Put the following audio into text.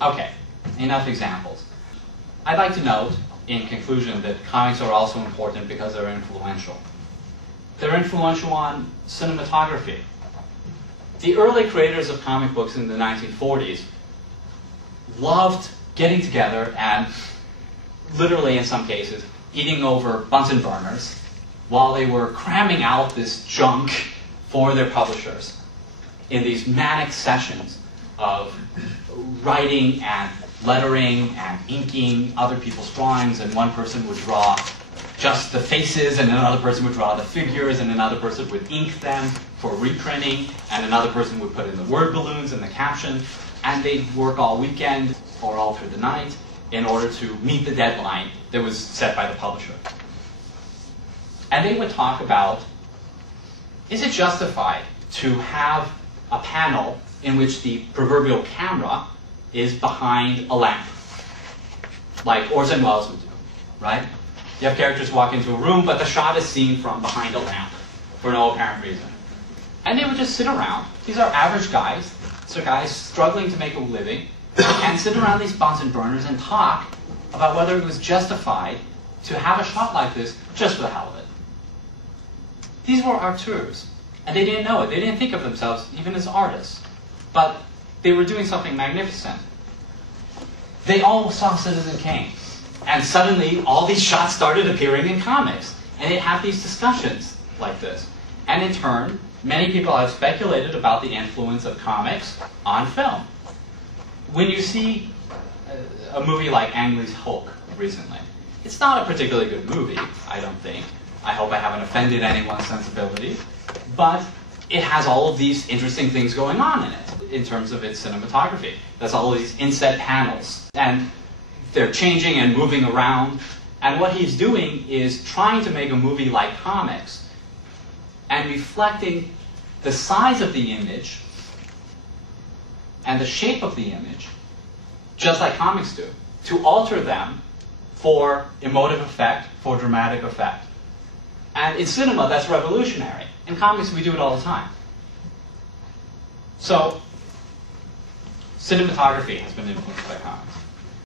Okay, enough examples. I'd like to note, in conclusion, that comics are also important because they're influential. They're influential on cinematography. The early creators of comic books in the 1940s loved getting together and, literally in some cases, eating over Bunsen burners while they were cramming out this junk for their publishers in these manic sessions of writing and lettering and inking other people's drawings, and one person would draw just the faces, and another person would draw the figures, and another person would ink them for reprinting, and another person would put in the word balloons and the caption, and they'd work all weekend or all through the night in order to meet the deadline that was set by the publisher. And they would talk about, is it justified to have a panel in which the proverbial camera is behind a lamp, like Orson Welles would do, right? You have characters walk into a room, but the shot is seen from behind a lamp for no apparent reason. And they would just sit around. These are average guys. So guys struggling to make a living, and sit around these Bunsen burners and talk about whether it was justified to have a shot like this just for the hell of it. These were auteurs, and they didn't know it. They didn't think of themselves even as artists. But they were doing something magnificent. They all saw Citizen Kane. And suddenly, all these shots started appearing in comics. And they'd have these discussions like this. And in turn, many people have speculated about the influence of comics on film. When you see a movie like Ang Lee's Hulk recently, it's not a particularly good movie, I don't think. I hope I haven't offended anyone's sensibilities. But it has all of these interesting things going on in it, in terms of its cinematography. There's all these inset panels, and they're changing and moving around. And what he's doing is trying to make a movie like comics, and reflecting the size of the image and the shape of the image, just like comics do, to alter them for emotive effect, for dramatic effect. And in cinema, that's revolutionary. In comics, we do it all the time. So, cinematography has been influenced by comics.